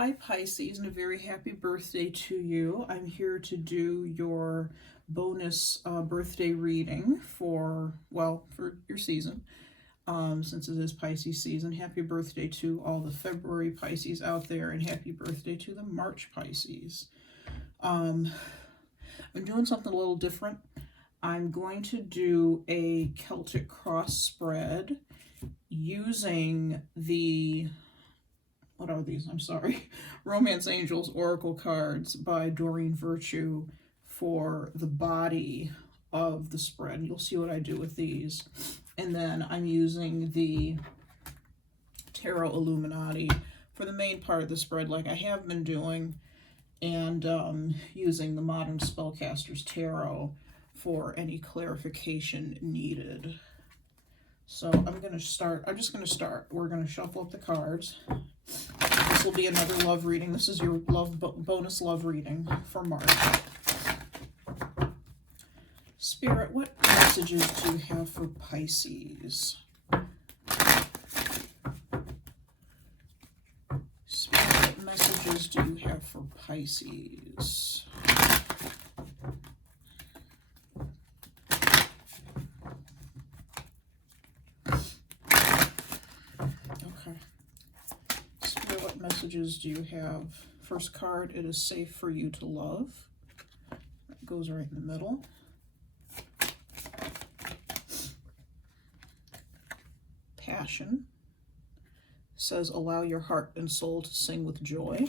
Hi Pisces, and a very happy birthday to you. I'm here to do your bonus birthday reading for your season, since it is Pisces season. Happy birthday to all the February Pisces out there, and happy birthday to the March Pisces. I'm doing something a little different. I'm going to do a Celtic cross spread using the what are these? I'm sorry. Romance Angels Oracle cards by Doreen Virtue for the body of the spread. You'll see what I do with these. And then I'm using the Tarot Illuminati for the main part of the spread like I have been doing, and using the Modern Spellcaster's Tarot for any clarification needed. So I'm just going to start. We're going to shuffle up the cards. This will be another love reading. This is your bonus love reading for March. Spirit, what messages do you have for Pisces? Spirit, what messages do you have for Pisces? Messages do you have? First card, it is safe for you to love. That goes right in the middle. Passion says allow your heart and soul to sing with joy.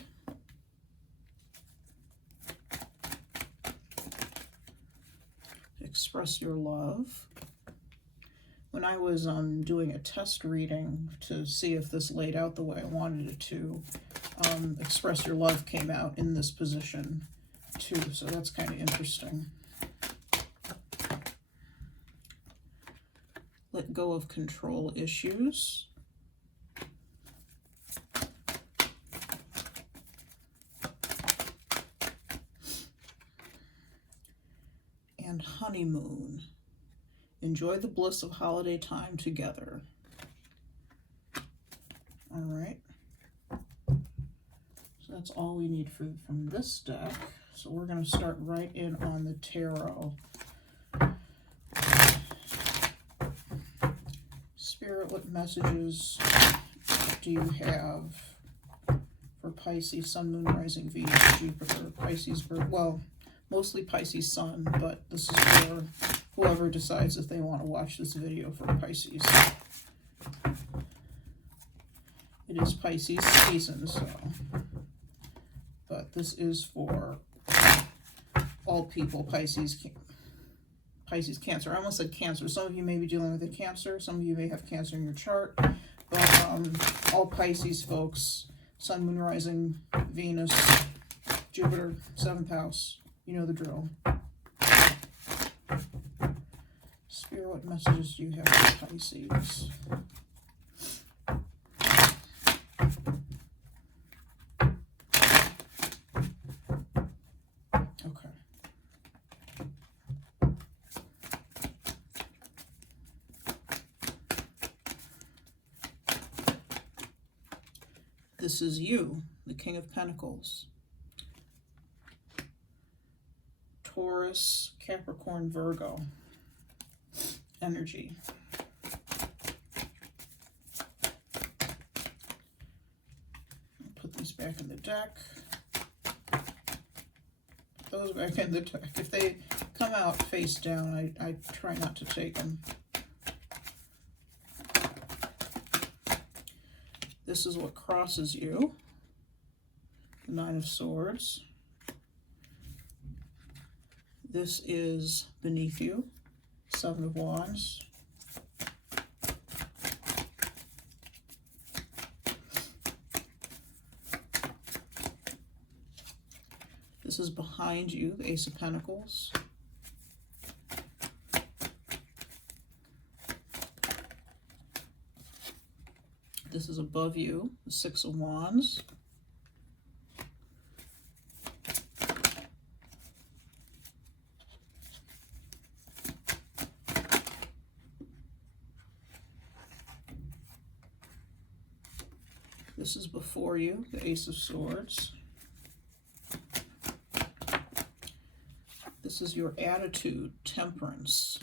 Express your love. When I was doing a test reading to see if this laid out the way I wanted it to, express your love came out in this position too, so that's kind of interesting. Let go of control issues. And honeymoon. Enjoy the bliss of holiday time together. All right. So that's all we need from this deck. So we're going to start right in on the tarot. Spirit, what messages do you have for Pisces, Sun, Moon, Rising, Venus, Jupiter, Pisces, well, mostly Pisces Sun, but this is for whoever decides if they want to watch this video for Pisces. It is Pisces season, so, but this is for all people, Pisces, Cancer. I almost said Cancer. Some of you may be dealing with a Cancer. Some of you may have Cancer in your chart, but all Pisces folks, Sun, Moon, Rising, Venus, Jupiter, 7th house, you know the drill. Spirit, what messages do you have for Pisces? Okay. This is you, the King of Pentacles. Taurus, Capricorn, Virgo energy. I'll put these back in the deck. Put those back in the deck. If they come out face down, I try not to take them. This is what crosses you. The Nine of Swords. This is beneath you. Seven of Wands. This is behind you, the Ace of Pentacles. This is above you, the Six of Wands. This is before you, the Ace of Swords. This is your attitude, Temperance.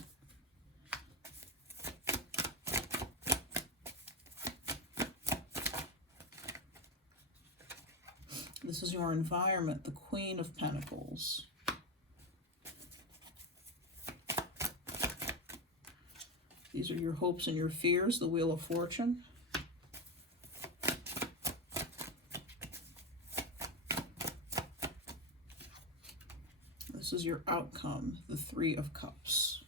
This is your environment, the Queen of Pentacles. These are your hopes and your fears, the Wheel of Fortune. This is your outcome, the Three of Cups.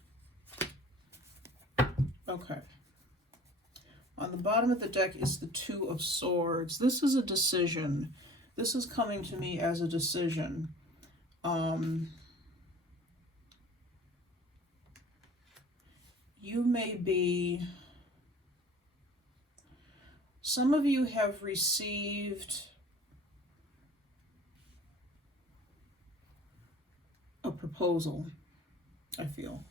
Okay. On the bottom of the deck is the Two of Swords. This is a decision. This is coming to me as a decision. You may be, some of you have received a proposal, I feel.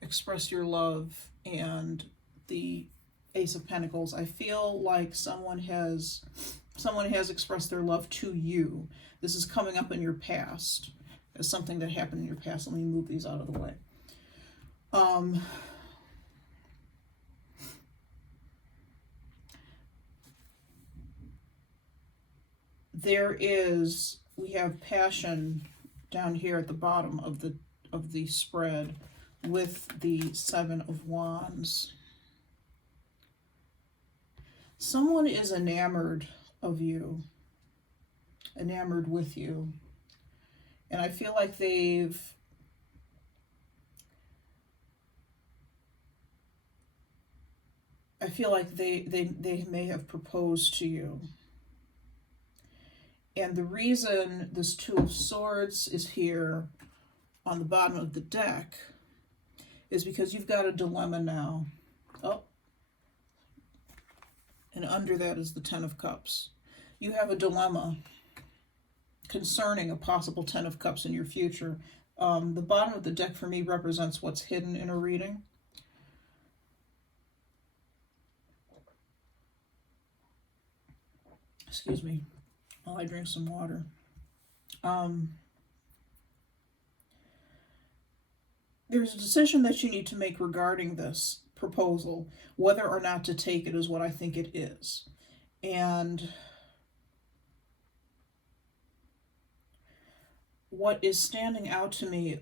Express your love, and the Ace of Pentacles. I feel like someone has expressed their love to you. This is coming up in your past as something that happened in your past. Let me move these out of the way. We have passion down here at the bottom of the spread with the Seven of Wands. Someone is enamored of you, enamored with you, and I feel like they may have proposed to you. And the reason this Two of Swords is here on the bottom of the deck is because you've got a dilemma now. Oh. And under that is the Ten of Cups. You have a dilemma concerning a possible Ten of Cups in your future. The bottom of the deck for me represents what's hidden in a reading. Excuse me while I drink some water. There's a decision that you need to make regarding this proposal. Whether or not to take it is what I think it is. And what is standing out to me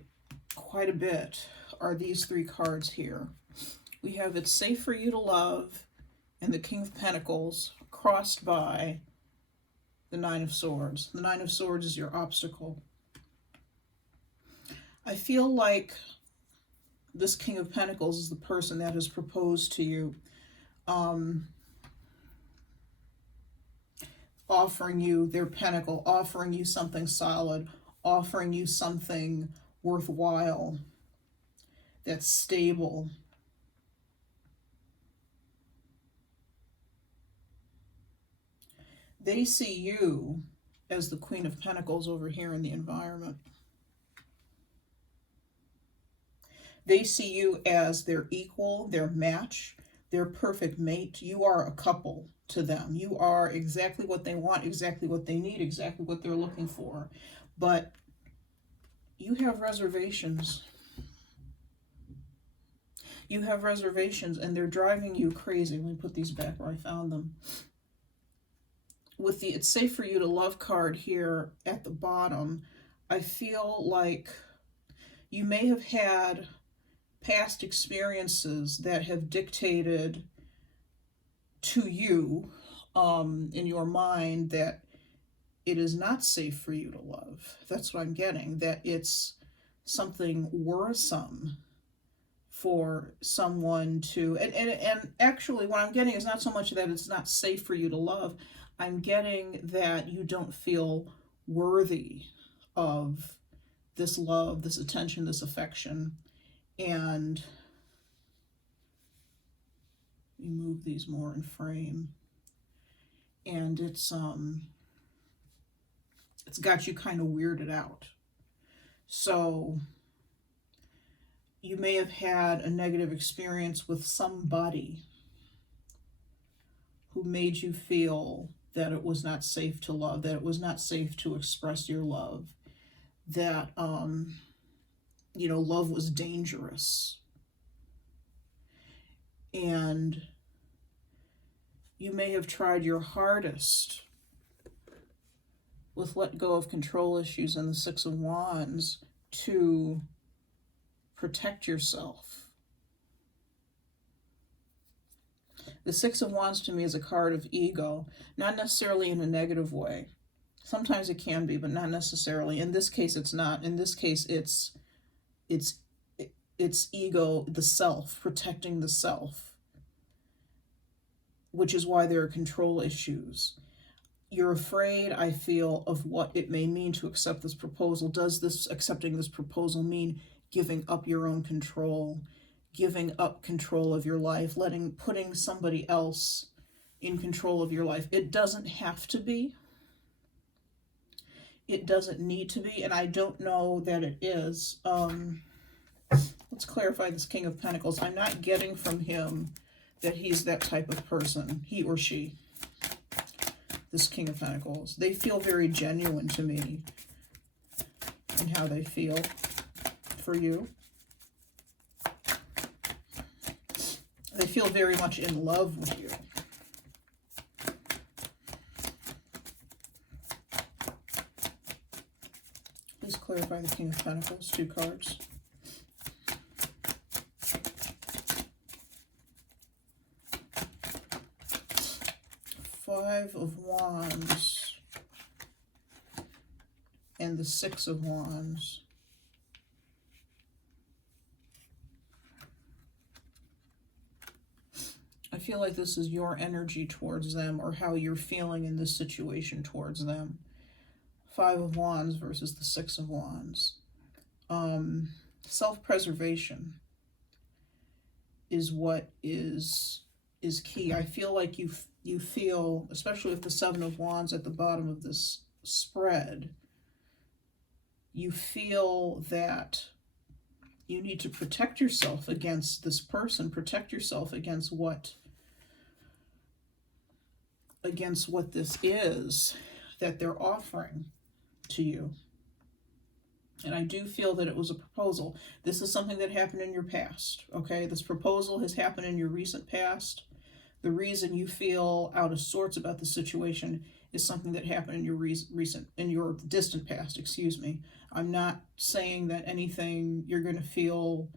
quite a bit are these three cards here. We have It's Safe for You to Love and the King of Pentacles crossed by the Nine of Swords. The Nine of Swords is your obstacle. I feel like this King of Pentacles is the person that has proposed to you, offering you their pentacle, offering you something solid, offering you something worthwhile, that's stable. They see you as the Queen of Pentacles over here in the environment. They see you as their equal, their match, their perfect mate. You are a couple to them. You are exactly what they want, exactly what they need, exactly what they're looking for. But you have reservations. You have reservations, and they're driving you crazy. Let me put these back where I found them. With the It's Safe for You to Love card here at the bottom, I feel like you may have had past experiences that have dictated to you in your mind that it is not safe for you to love. That's what I'm getting, that it's something worrisome for someone to, and actually what I'm getting is not so much that it's not safe for you to love. I'm getting that you don't feel worthy of this love, this attention, this affection. And you move these more in frame, and it's got you kind of weirded out. So you may have had a negative experience with somebody who made you feel that it was not safe to love, that it was not safe to express your love, that, you know, love was dangerous. And you may have tried your hardest with let go of control issues and the Six of Wands to protect yourself. The Six of Wands to me is a card of ego, not necessarily in a negative way. Sometimes it can be, but not necessarily. In this case, it's not. In this case, it's ego, the self, protecting the self, which is why there are control issues. You're afraid, I feel, of what it may mean to accept this proposal. Does this accepting this proposal mean giving up your own control, giving up control of your life, putting somebody else in control of your life? It doesn't have to be. It doesn't need to be, and I don't know that it is. Let's clarify this King of Pentacles. I'm not getting from him that he's that type of person, he or she. This King of Pentacles. They feel very genuine to me in how they feel for you. They feel very much in love with you. Please clarify the King of Pentacles, 2 cards. Five of Wands and the Six of Wands. I feel like this is your energy towards them, or how you're feeling in this situation towards them. Five of Wands versus the Six of Wands. Self-preservation is what is key. I feel like you feel, especially with the Seven of Wands at the bottom of this spread, you feel that you need to protect yourself against this person, protect yourself against what this is that they're offering to you. And I do feel that it was a proposal. This is something that happened in your past, okay? This proposal has happened in your recent past. The reason you feel out of sorts about the situation is something that happened in your distant past, excuse me. I'm not saying that anything you're going to feel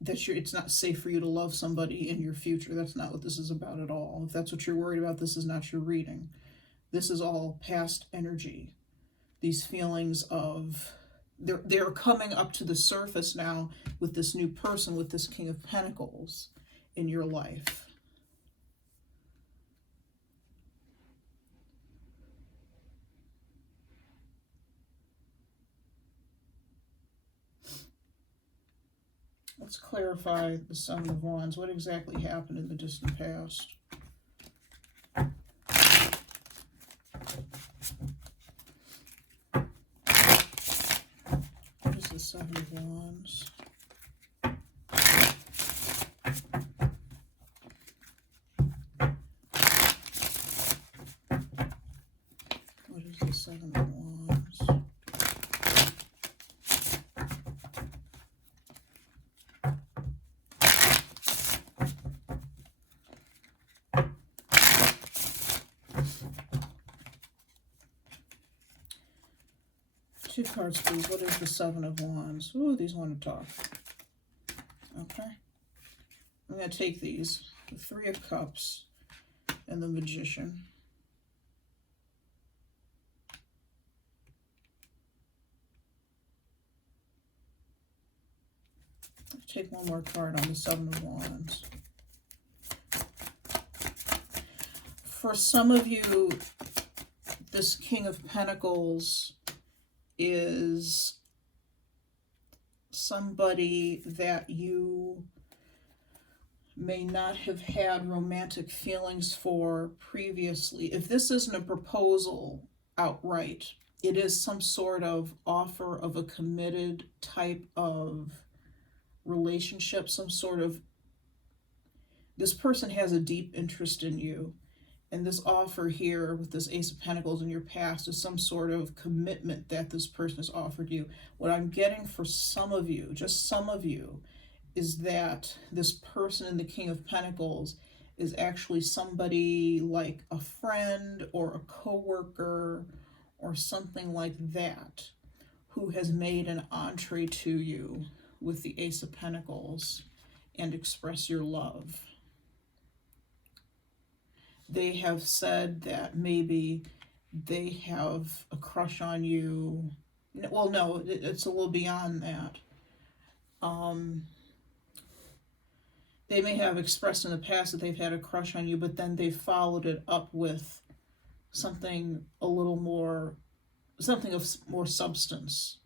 that it's not safe for you to love somebody in your future. That's not what this is about at all. If that's what you're worried about, this is not your reading. This is all past energy. These feelings of, they're coming up to the surface now with this new person, with this King of Pentacles in your life. Let's clarify the Seven of Wands. What exactly happened in the distant past? What is the Seven of Wands? What is the Seven of Wands? 2 cards, please. What is the Seven of Wands? Ooh, these want to talk. Okay. I'm going to take these. The Three of Cups and the Magician. Let's take one more card on the Seven of Wands. For some of you, this King of Pentacles is somebody that you may not have had romantic feelings for previously. If this isn't a proposal outright, it is some sort of offer of a committed type of relationship, some sort of, this person has a deep interest in you. And this offer here with this Ace of Pentacles in your past is some sort of commitment that this person has offered you. What I'm getting for some of you, just some of you, is that this person in the King of Pentacles is actually somebody like a friend or a coworker or something like that who has made an entree to you with the Ace of Pentacles and express your love. They have said that maybe they have a crush on you. Well, no, it's a little beyond that. They may have expressed in the past that they've had a crush on you, but then they followed it up with something a little more, something of more substance.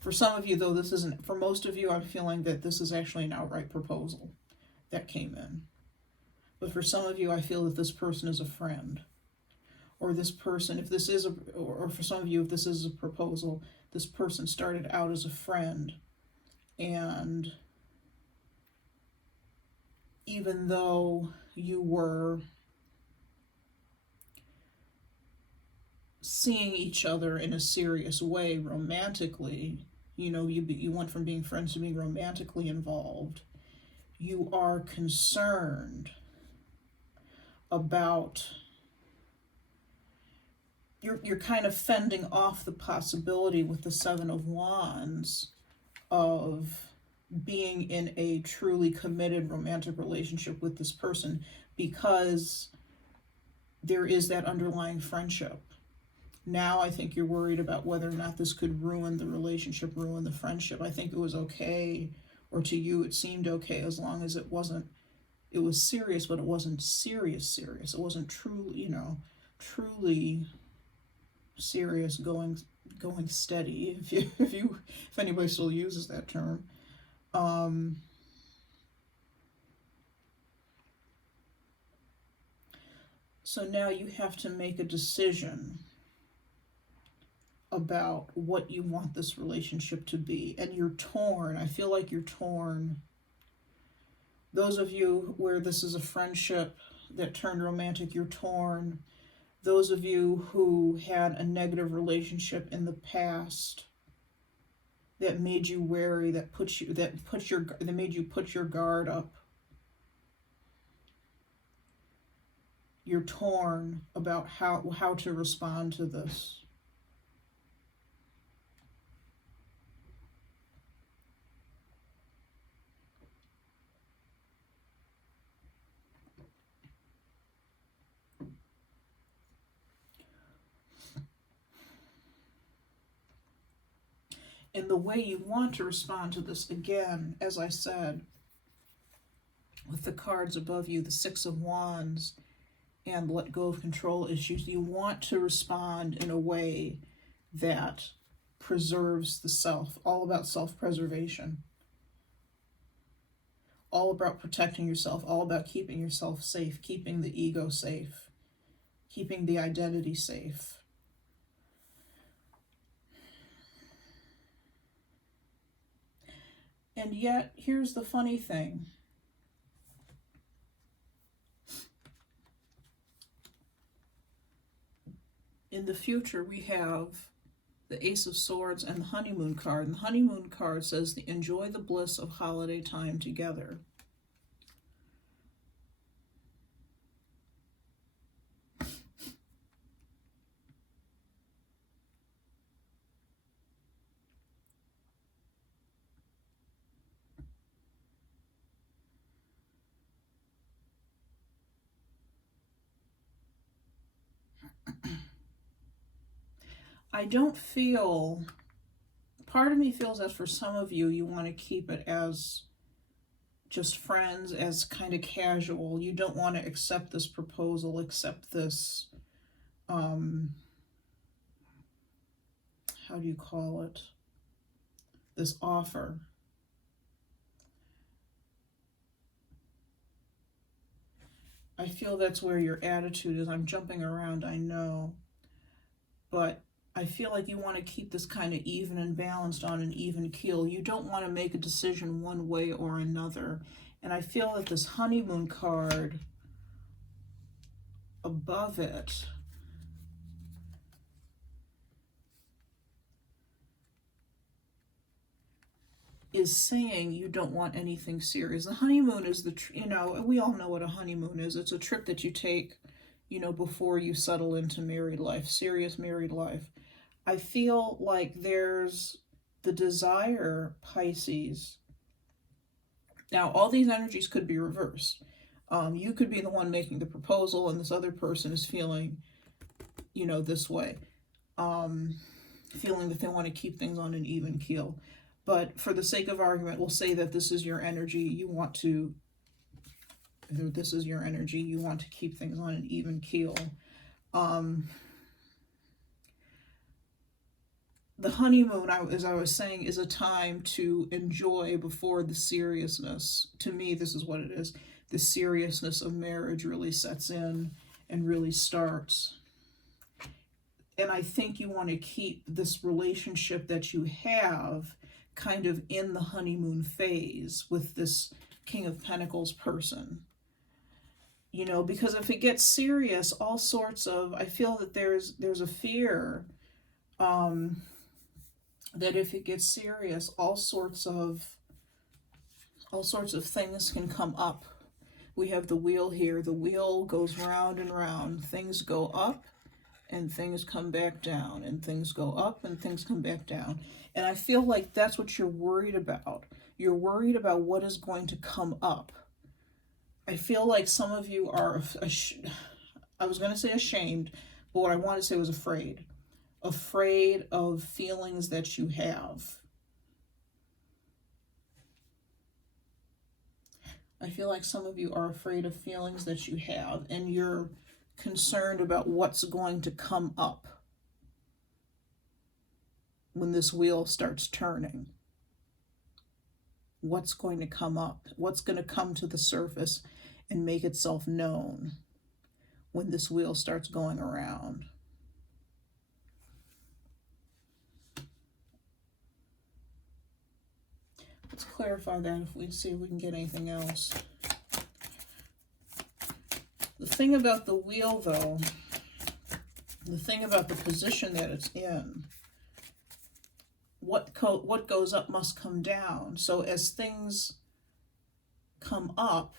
For some of you, though, this isn't. For most of you, I'm feeling that this is actually an outright proposal that came in. But for some of you, I feel that this person is a friend. Or this person, if this is or for some of you, if this is a proposal, this person started out as a friend. And even though you were seeing each other in a serious way, romantically, you went from being friends to being romantically involved, you are concerned about, you're kind of fending off the possibility with the Seven of Wands of being in a truly committed romantic relationship with this person, because there is that underlying friendship. Now I think you're worried about whether or not this could ruin the relationship, ruin the friendship. I think it was okay, or to you it seemed okay, as long as it wasn't, it was serious, but it wasn't serious. It wasn't truly, truly serious, going steady, if anybody still uses that term. So now you have to make a decision about what you want this relationship to be, and you're torn. I feel like you're torn. Those of you where this is a friendship that turned romantic, you're torn. Those of you who had a negative relationship in the past that made you wary, that made you put your guard up, you're torn about how to respond to this. And the way you want to respond to this, again, as I said, with the cards above you, the Six of Wands, and let go of control issues, you want to respond in a way that preserves the self, all about self-preservation, all about protecting yourself, all about keeping yourself safe, keeping the ego safe, keeping the identity safe. And yet, here's the funny thing. In the future, we have the Ace of Swords and the Honeymoon card. And the Honeymoon card says, enjoy the bliss of holiday time together. I don't feel, part of me feels that for some of you, you want to keep it as just friends, as kind of casual. You don't want to accept this proposal, accept this, how do you call it? This offer. I feel that's where your attitude is. I'm jumping around, I know. But I feel like you want to keep this kind of even and balanced on an even keel. You don't want to make a decision one way or another. And I feel that this honeymoon card above it is saying you don't want anything serious. The honeymoon is the, you know, we all know what a honeymoon is. It's a trip that you take, you know, before you settle into married life, serious married life. I feel like there's the desire, Pisces. Now, all these energies could be reversed. You could be the one making the proposal and this other person is feeling, you know, this way. Feeling that they want to keep things on an even keel. But for the sake of argument, we'll say that this is your energy. You want to, this is your energy. You want to keep things on an even keel. The honeymoon, as I was saying, is a time to enjoy before the seriousness. To me, this is what it is. The seriousness of marriage really sets in and really starts. And I think you want to keep this relationship that you have kind of in the honeymoon phase with this King of Pentacles person. You know, because if it gets serious, all sorts of, I feel that there's a fear that if it gets serious, all sorts of things can come up. We have the wheel here. The wheel goes round and round. Things go up and things come back down, and things go up and things come back down. And I feel like that's what you're worried about. You're worried about what is going to come up. I feel like some of you are, I was going to say ashamed, but what I wanted to say was afraid. Afraid of feelings that you have. I feel like some of you are afraid of feelings that you have, and you're concerned about what's going to come up when this wheel starts turning. What's going to come up? What's going to come to the surface and make itself known when this wheel starts going around? Let's clarify that if we see if we can get anything else. The thing about the wheel, though, the thing about the position that it's in, what goes up must come down. So as things come up,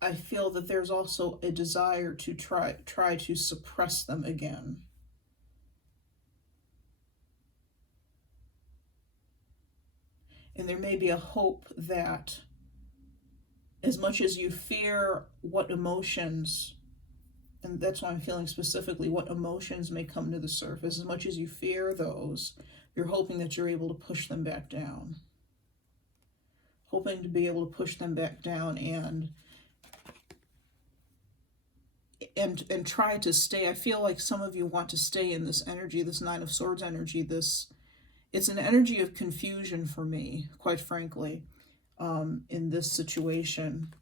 I feel that there's also a desire to try to suppress them again. And there may be a hope that as much as you fear what emotions, and that's why I'm feeling specifically what emotions may come to the surface, as much as you fear those, you're hoping that you're able to push them back down. Hoping to be able to push them back down and try to stay. I feel like some of you want to stay in this energy, this Nine of Swords energy. It's an energy of confusion for me, quite frankly, in this situation.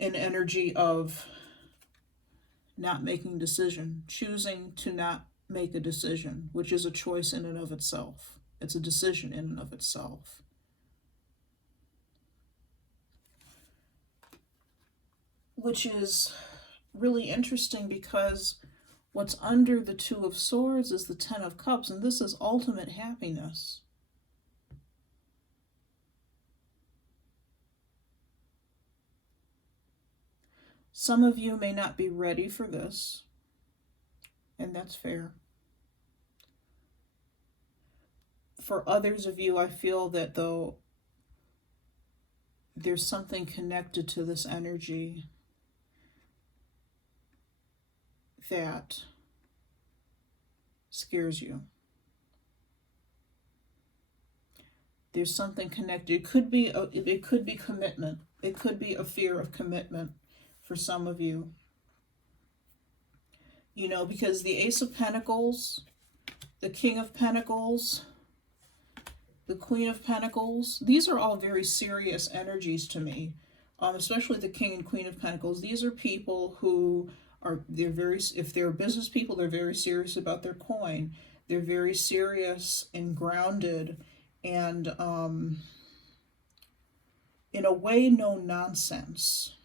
An energy of not making a decision, choosing to not make a decision, which is a choice in and of itself. It's a decision in and of itself. Which is really interesting because what's under the Two of Swords is the Ten of Cups, and this is ultimate happiness. Some of you may not be ready for this, and that's fair. For others of you, I feel that though there's something connected to this energy that scares you. There's something connected. It could be commitment. It could be a fear of commitment for some of you. You know, because the Ace of Pentacles, the King of Pentacles, the Queen of Pentacles, these are all very serious energies to me, especially the King and Queen of Pentacles. These are people who if they're business people, they're very serious about their coin. They're very serious and grounded and in a way, no nonsense.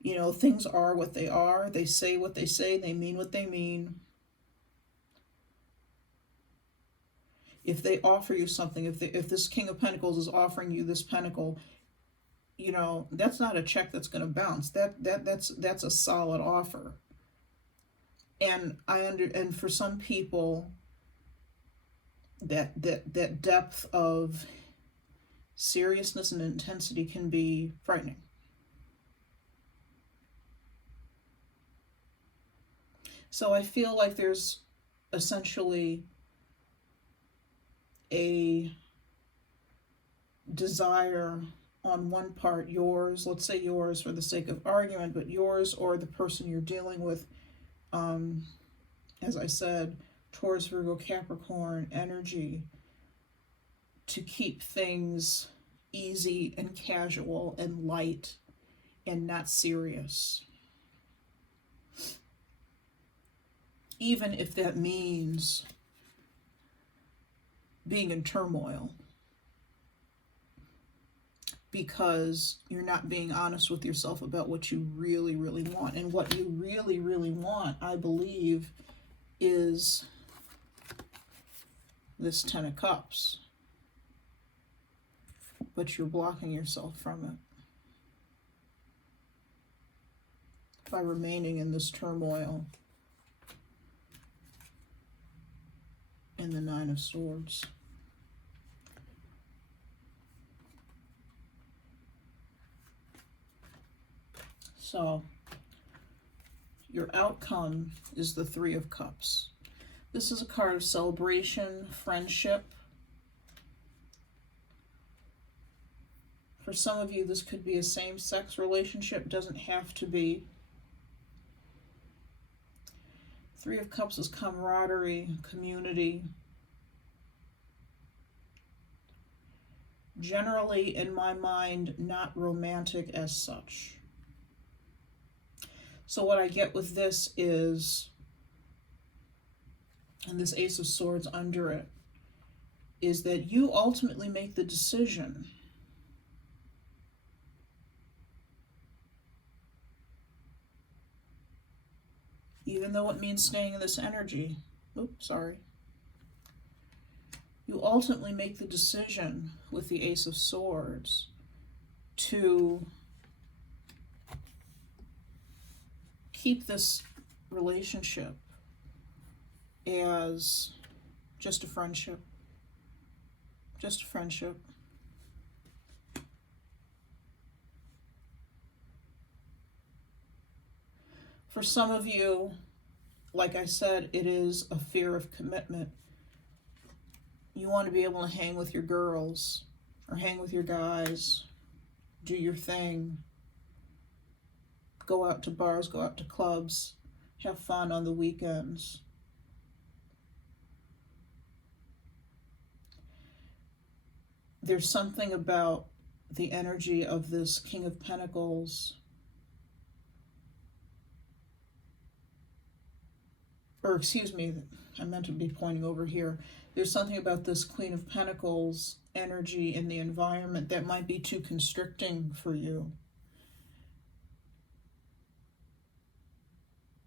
You know, things are what they are. They say what they say. They mean what they mean. If they offer you something, if this King of Pentacles is offering you this pentacle, you know, that's not a check that's going to bounce. That's a solid offer. And and for some people, that depth of seriousness and intensity can be frightening. So I feel like there's essentially a desire on one part, yours, let's say yours for the sake of argument, but yours or the person you're dealing with, as I said, Taurus, Virgo, Capricorn energy, to keep things easy and casual and light and not serious. Even if that means being in turmoil because you're not being honest with yourself about what you really, really want. And what you really, really want, I believe, is this 10 of Cups. But you're blocking yourself from it by remaining in this turmoil. And the 9 of Swords. So, your outcome is the 3 of Cups. This is a card of celebration, friendship. For some of you, this could be a same-sex relationship. Doesn't have to be. 3 of Cups is camaraderie, community. Generally, in my mind, not romantic as such. So what I get with this is, and this Ace of Swords under it, is that you ultimately make the decision. Even though it means staying in this energy. Oops, sorry. You ultimately make the decision with the Ace of Swords to keep this relationship as just a friendship. Just a friendship. For some of you, like I said, it is a fear of commitment. You want to be able to hang with your girls or hang with your guys, do your thing, go out to bars, go out to clubs, have fun on the weekends. There's something about the energy of this King of Pentacles, or excuse me, I meant to be pointing over here. There's something about this Queen of Pentacles energy in the environment that might be too constricting for you.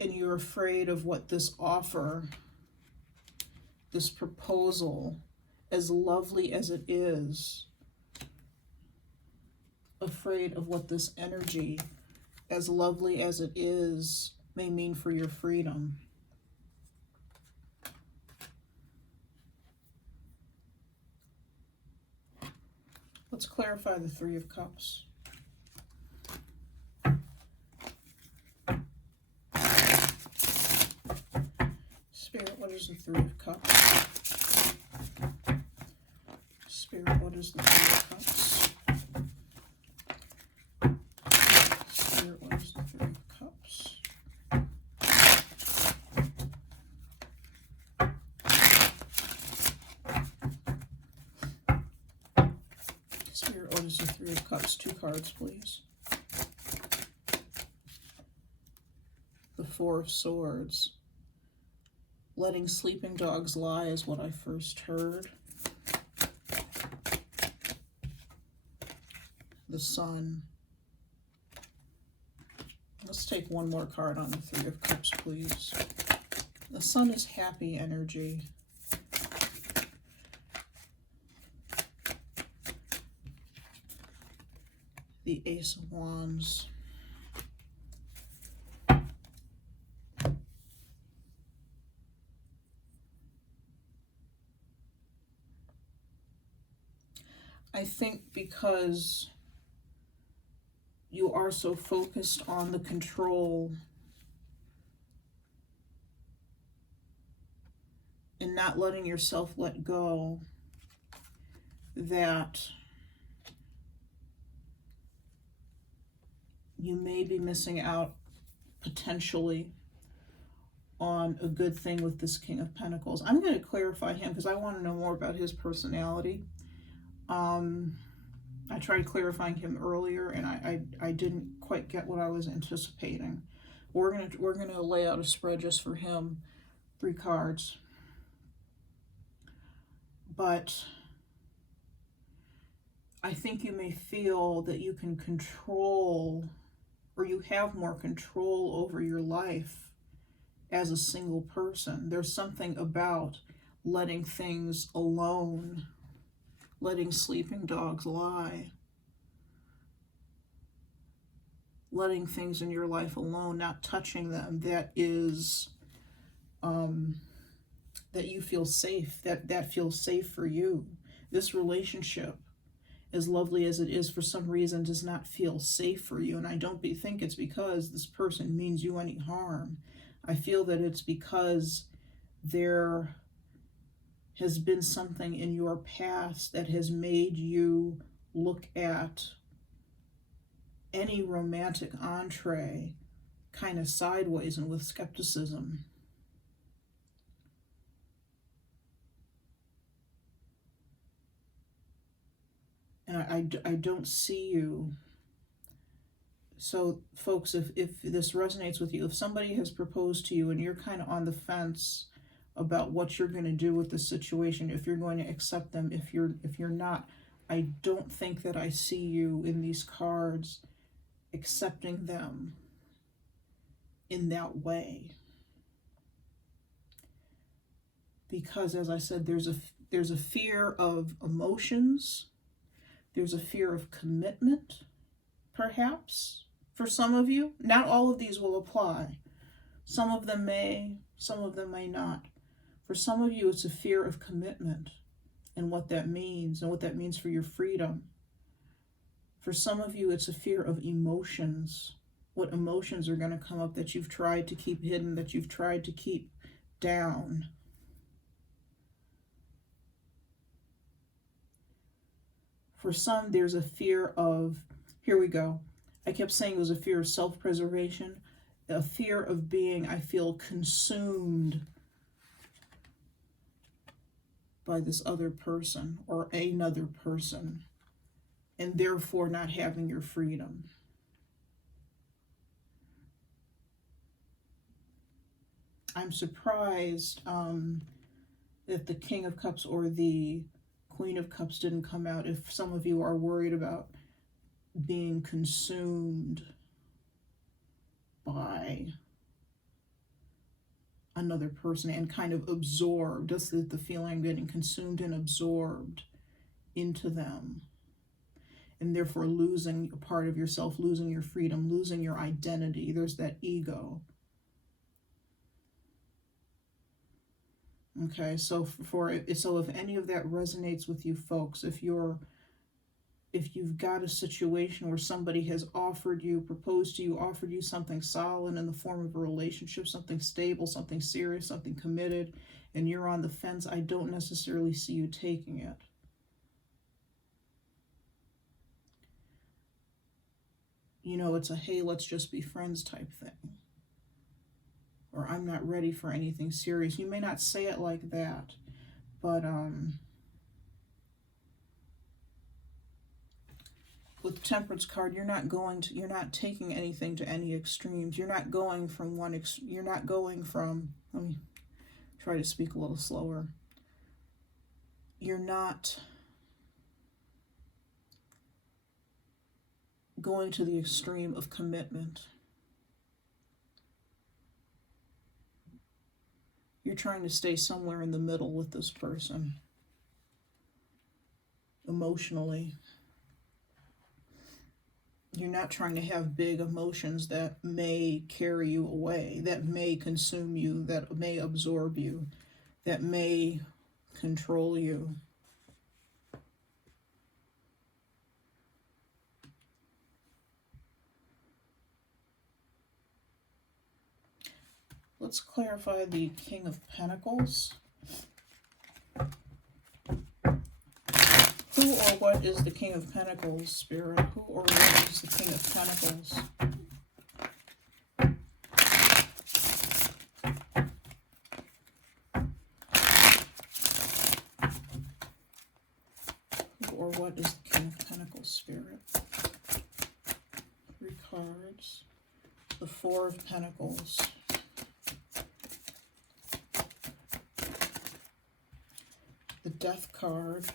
And you're afraid of what this offer, this proposal, as lovely as it is, afraid of what this energy, as lovely as it is, may mean for your freedom. Let's clarify the 3 of Cups. Spirit, what is the 3 of Cups? Spirit, what is the 3 of Cups? Spirit, what is the 3 of Cups? Spirit, what is the 3 of Cups? 2 cards, please. the Four of Swords. Letting sleeping dogs lie is what I first heard. The Sun. Let's take one more card on the Three of Cups, please. The Sun is happy energy. The Ace of Wands. I think because you are so focused on the control and not letting yourself let go, that you may be missing out potentially on a good thing with this King of Pentacles. I'm going to clarify him because I want to know more about his personality. I tried clarifying him earlier and I didn't quite get what I was anticipating. We're gonna lay out a spread just for him, 3 cards. But I think you may feel that you can control, or you have more control over your life as a single person. There's something about letting things alone, letting sleeping dogs lie, letting things in your life alone, not touching them, that is, that you feel safe, that feels safe for you. This relationship, as lovely as it is, for some reason does not feel safe for you. And I don't think it's because this person means you any harm. I feel that it's because there has been something in your past that has made you look at any romantic entree kind of sideways and with skepticism. And I don't see you. So folks, if this resonates with you, if somebody has proposed to you and you're kind of on the fence about what you're going to do with the situation, if you're going to accept them, if you're not, I don't think that I see you in these cards accepting them in that way. Because as I said, there's a fear of emotions, there's a fear of commitment, perhaps, for some of you. Not all of these will apply. Some of them may, some of them may not. For some of you, it's a fear of commitment and what that means for your freedom. For some of you, it's a fear of emotions, what emotions are going to come up that you've tried to keep hidden, that you've tried to keep down. For some, there's a fear of, here we go. I kept saying it was a fear of self-preservation, a fear of being, I feel, consumed by this other person or another person, and therefore not having your freedom. I'm surprised that the King of Cups or the Queen of Cups didn't come out, if some of you are worried about being consumed by another person and kind of absorbed, just the feeling of getting consumed and absorbed into them, and therefore losing a part of yourself, losing your freedom, losing your identity. There's that ego. Okay, so if any of that resonates with you folks, if you've got a situation where somebody has offered you, proposed to you, offered you something solid in the form of a relationship, something stable, something serious, something committed, and you're on the fence, I don't necessarily see you taking it. You know, it's a, hey, let's just be friends type thing. Or I'm not ready for anything serious. You may not say it like that, but with the Temperance card, you're not taking anything to any extremes. You're not going from let me try to speak a little slower. You're not going to the extreme of commitment. You're trying to stay somewhere in the middle with this person, emotionally. You're not trying to have big emotions that may carry you away, that may consume you, that may absorb you, that may control you. Let's clarify the King of Pentacles. Who or what is the King of Pentacles, Spirit? Who or what is the King of Pentacles? Who or what is the King of Pentacles, Spirit? 3 cards. The 4 of Pentacles. The Death card.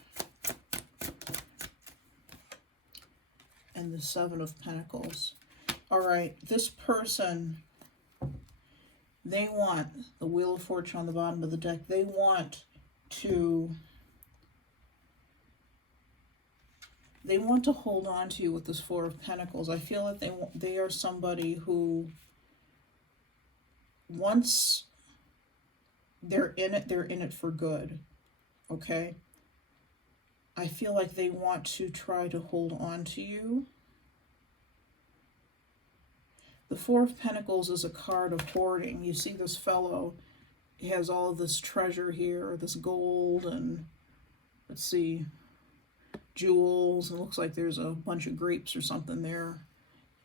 And the 7 of Pentacles. All right, this person, they want the Wheel of Fortune on the bottom of the deck. They want to hold on to you with this 4 of Pentacles. I feel like they are somebody who, once they're in it for good. Okay? I feel like they want to try to hold on to you. The 4 of Pentacles is a card of hoarding. You see this fellow, he has all of this treasure here, this gold and, let's see, jewels. It looks like there's a bunch of grapes or something there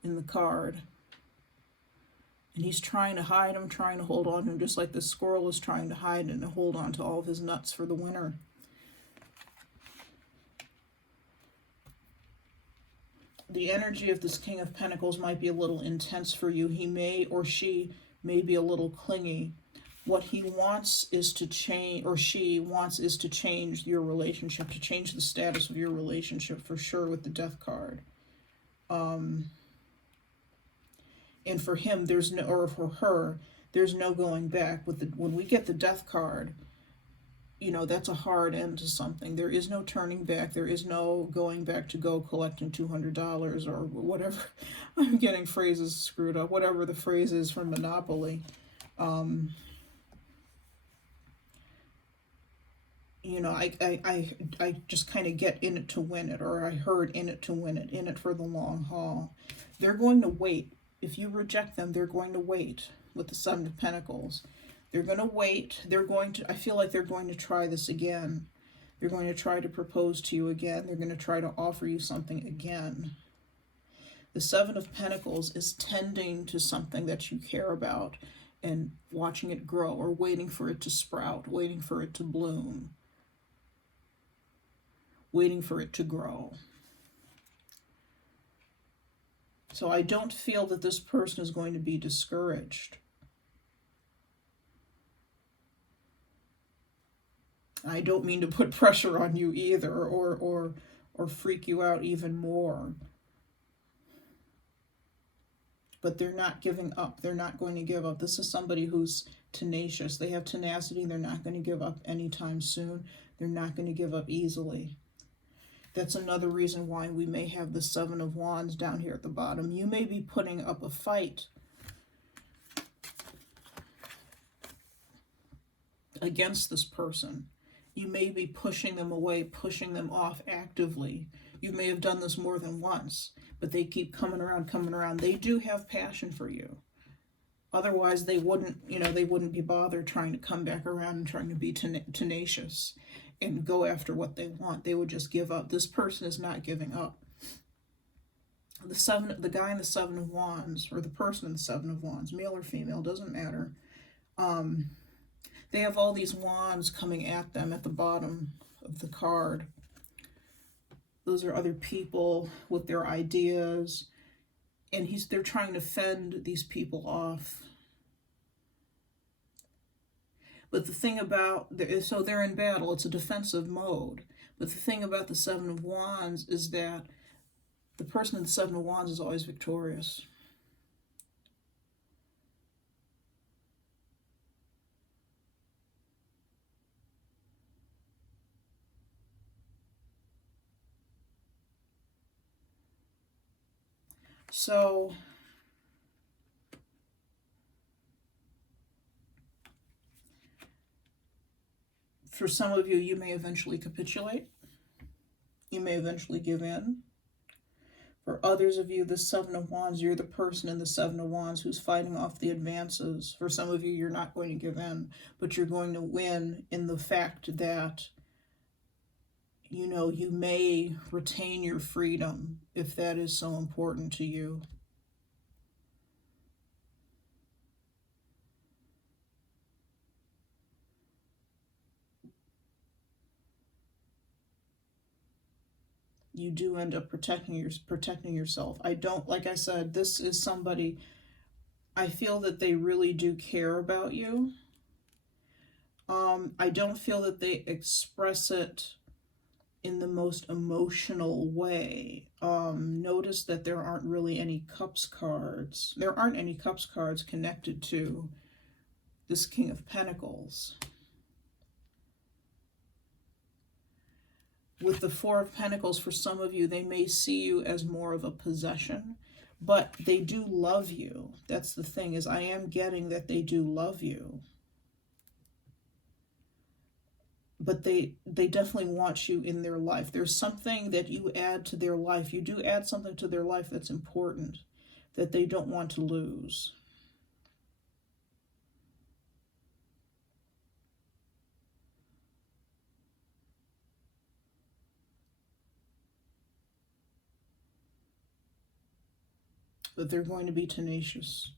in the card. And he's trying to hide them, trying to hold on to them, just like this squirrel is trying to hide and hold on to all of his nuts for the winter. The energy of this King of Pentacles might be a little intense for you. He may or she may be a little clingy. What he wants is to change, or she wants is to change your relationship, to change the status of your relationship for sure with the Death card. And for him, there's no, or for her, there's no going back. When we get the Death card, you know, that's a hard end to something. There is no turning back. There is no going back to go collecting $200 or whatever. I'm getting phrases screwed up. Whatever the phrase is from Monopoly. You know, I just kind of get in it to win it, or I heard in it to win it, in it for the long haul. They're going to wait. If you reject them, they're going to wait with the 7 of Pentacles. They're going to wait. I feel like they're going to try this again. They're going to try to propose to you again. They're going to try to offer you something again. The 7 of Pentacles is tending to something that you care about and watching it grow, or waiting for it to sprout, waiting for it to bloom, waiting for it to grow. So I don't feel that this person is going to be discouraged. I don't mean to put pressure on you either, or freak you out even more. But they're not giving up. They're not going to give up. This is somebody who's tenacious. They have tenacity. They're not going to give up anytime soon. They're not going to give up easily. That's another reason why we may have the 7 of Wands down here at the bottom. You may be putting up a fight against this person. You may be pushing them away, pushing them off actively. You may have done this more than once, but they keep coming around, coming around. They do have passion for you. Otherwise, they wouldn't, you know, they wouldn't be bothered trying to come back around and trying to be tenacious and go after what they want. They would just give up. This person is not giving up. The guy in the 7 of Wands, or the person in the 7 of Wands, male or female, doesn't matter. They have all these wands coming at them at the bottom of the card. Those are other people with their ideas, and they're trying to fend these people off. But the thing about, so they're in battle, it's a defensive mode. But the thing about the Seven of Wands is that the person in the Seven of Wands is always victorious. So for some of you, you may eventually capitulate. You may eventually give in. For others of you, the Seven of Wands, you're the person in the Seven of Wands who's fighting off the advances. For some of you, you're not going to give in, but you're going to win in the fact that, you know, you may retain your freedom if that is so important to you. You do end up protecting yourself. I don't, like I said, this is somebody, I feel that they really do care about you. I don't feel that they express it in the most emotional way. Notice that there aren't really any Cups cards. There aren't any Cups cards connected to this King of Pentacles. With the Four of Pentacles, for some of you, they may see you as more of a possession, but they do love you. That's the thing, is I am getting that they do love you. But they definitely want you in their life. There's something that you add to their life. You do add something to their life that's important, that they don't want to lose. But they're going to be tenacious.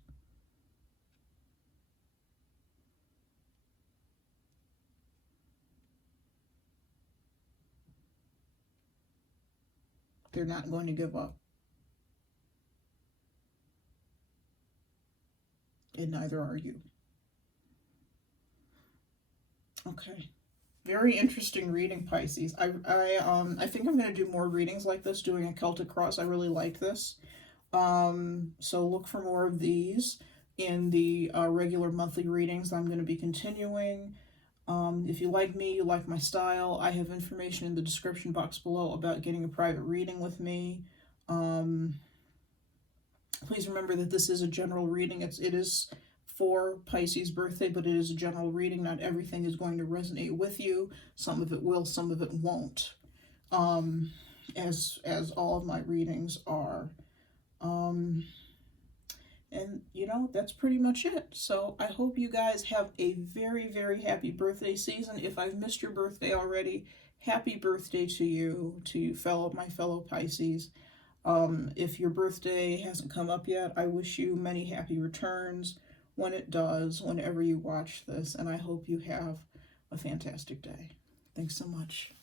They're not going to give up. And neither are you. Okay. Very interesting reading, Pisces. I think I'm going to do more readings like this, doing a Celtic cross. I really like this. So look for more of these in the regular monthly readings I'm going to be continuing. If you like me, you like my style, I have information in the description box below about getting a private reading with me. Please remember that this is a general reading. It is for Pisces birthday, but it is a general reading. Not everything is going to resonate with you. Some of it will, some of it won't. As all of my readings are. And, you know, that's pretty much it. So I hope you guys have a very, very happy birthday season. If I've missed your birthday already, happy birthday to you, my fellow Pisces. If your birthday hasn't come up yet, I wish you many happy returns when it does, whenever you watch this. And I hope you have a fantastic day. Thanks so much.